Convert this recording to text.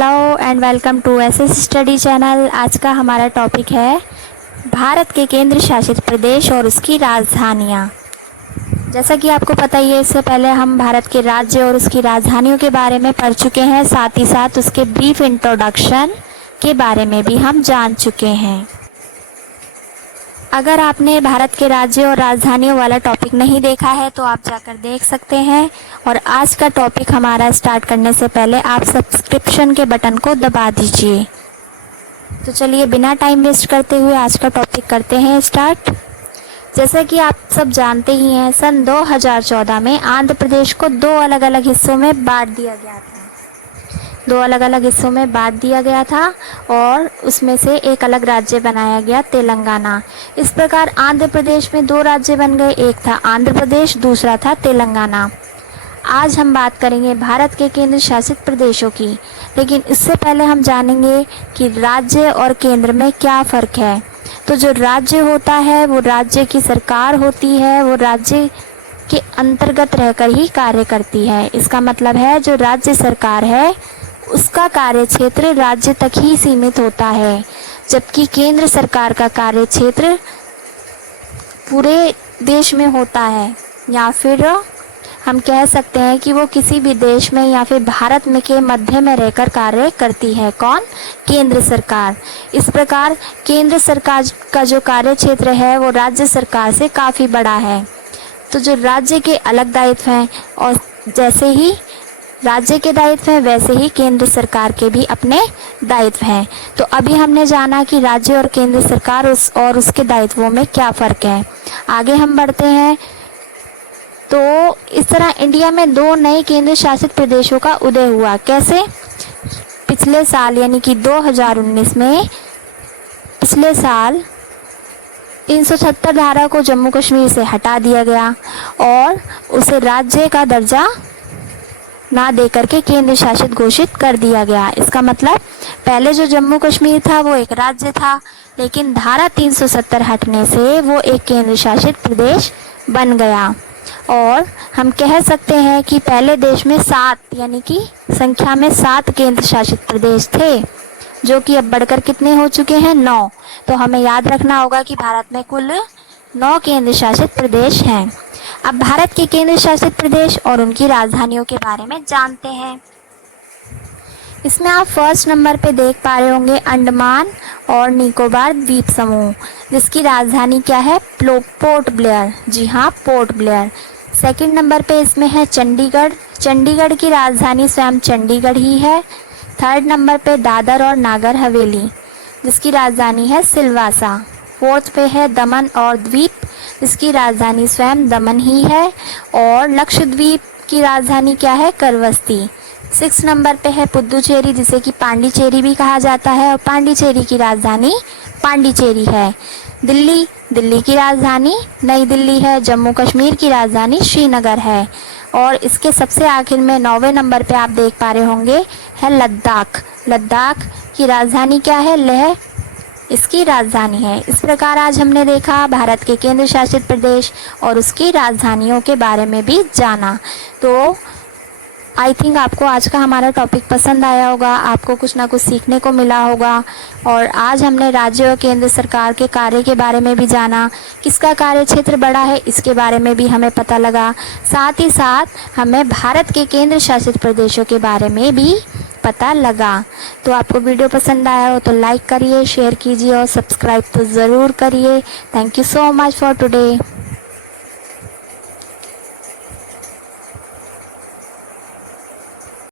Hello and welcome to SS study channel. आज का हमारा टॉपिक है भारत के केंद्र शासित प्रदेश और उसकी राजधानियाँ। जैसा कि आपको पता ही है, इससे पहले हम भारत के राज्य और उसकी राजधानियों के बारे में पढ़ चुके हैं, साथ ही साथ उसके ब्रीफ इंट्रोडक्शन के बारे में भी हम जान चुके हैं। अगर आपने भारत के राज्य और राजधानियों वाला टॉपिक नहीं देखा है तो आप जाकर देख सकते हैं। और आज का टॉपिक हमारा स्टार्ट करने से पहले आप सब्सक्रिप्शन के बटन को दबा दीजिए। तो चलिए बिना टाइम वेस्ट करते हुए आज का टॉपिक करते हैं स्टार्ट। जैसा कि आप सब जानते ही हैं, सन 2014 में आंध्र प्रदेश को दो अलग अलग हिस्सों में बांट दिया गया था और उसमें से एक अलग राज्य बनाया गया, तेलंगाना। इस प्रकार आंध्र प्रदेश में दो राज्य बन गए, एक था आंध्र प्रदेश, दूसरा था तेलंगाना। आज हम बात करेंगे भारत के केंद्र शासित प्रदेशों की, लेकिन इससे पहले हम जानेंगे कि राज्य और केंद्र में क्या फ़र्क है। तो जो राज्य होता है वो राज्य की सरकार होती है, वो राज्य के अंतर्गत रहकर ही कार्य करती है। इसका मतलब है जो राज्य सरकार है उसका कार्य क्षेत्र राज्य तक ही सीमित होता है, जबकि केंद्र सरकार का कार्य क्षेत्र पूरे देश में होता है। या फिर हम कह सकते हैं कि वो किसी भी देश में या फिर भारत में के मध्य में रहकर कार्य करती है। कौन? केंद्र सरकार। इस प्रकार केंद्र सरकार का जो कार्य क्षेत्र है वो राज्य सरकार से काफ़ी बड़ा है। तो जो राज्य के अलग दायित्व हैं और जैसे ही राज्य के दायित्व हैं वैसे ही केंद्र सरकार के भी अपने दायित्व हैं। तो अभी हमने जाना कि राज्य और केंद्र सरकार उसके दायित्वों में क्या फ़र्क है। आगे हम बढ़ते हैं। तो इस तरह इंडिया में दो नए केंद्र शासित प्रदेशों का उदय हुआ। कैसे? पिछले साल यानी कि 2019 में, पिछले साल 370 धारा को जम्मू कश्मीर से हटा दिया गया और उसे राज्य का दर्जा ना देकर के केंद्र शासित घोषित कर दिया गया। इसका मतलब पहले जो जम्मू कश्मीर था वो एक राज्य था, लेकिन धारा 370 हटने से वो एक केंद्र शासित प्रदेश बन गया। और हम कह सकते हैं कि पहले देश में 7 यानी कि संख्या में 7 केंद्र शासित प्रदेश थे, जो कि अब बढ़कर कितने हो चुके हैं? 9। तो हमें याद रखना होगा कि भारत में कुल 9 केंद्र शासित प्रदेश हैं। अब भारत के केंद्र शासित प्रदेश और उनकी राजधानियों के बारे में जानते हैं। इसमें आप फर्स्ट नंबर पे देख पा रहे होंगे अंडमान और निकोबार द्वीप समूह, जिसकी राजधानी क्या है? Port Blair. जी हाँ, पोर्ट ब्लेयर। सेकंड नंबर पे इसमें है चंडीगढ़। चंडीगढ़ की राजधानी स्वयं चंडीगढ़ ही है। थर्ड नंबर पे दादर और नागर हवेली, जिसकी राजधानी है सिलवासा। फोर्थ पे है दमन और द्वीप, जिसकी राजधानी स्वयं दमन ही है। और लक्षद्वीप की राजधानी क्या है? करवस्ती। 6 नंबर पे है पुद्दुचेरी, जिसे कि पांडिचेरी भी कहा जाता है, और पांडिचेरी की राजधानी पांडिचेरी है। दिल्ली की राजधानी नई दिल्ली है। जम्मू कश्मीर की राजधानी श्रीनगर है। और इसके सबसे आखिर में 9वें नंबर पे आप देख पा रहे होंगे है लद्दाख। लद्दाख की राजधानी क्या है? लेह इसकी राजधानी है। इस प्रकार आज हमने देखा भारत के केंद्र शासित प्रदेश और उसकी राजधानियों के बारे में भी जाना। तो आई थिंक आपको आज का हमारा टॉपिक पसंद आया होगा, आपको कुछ ना कुछ सीखने को मिला होगा। और आज हमने राज्य और केंद्र सरकार के कार्य के बारे में भी जाना, किसका कार्य क्षेत्र बड़ा है इसके बारे में भी हमें पता लगा। साथ ही साथ हमें भारत के केंद्र शासित प्रदेशों के बारे में भी पता लगा। तो आपको वीडियो पसंद आया हो तो लाइक करिए, शेयर कीजिए और सब्सक्राइब तो ज़रूर करिए। Thank you so much for today.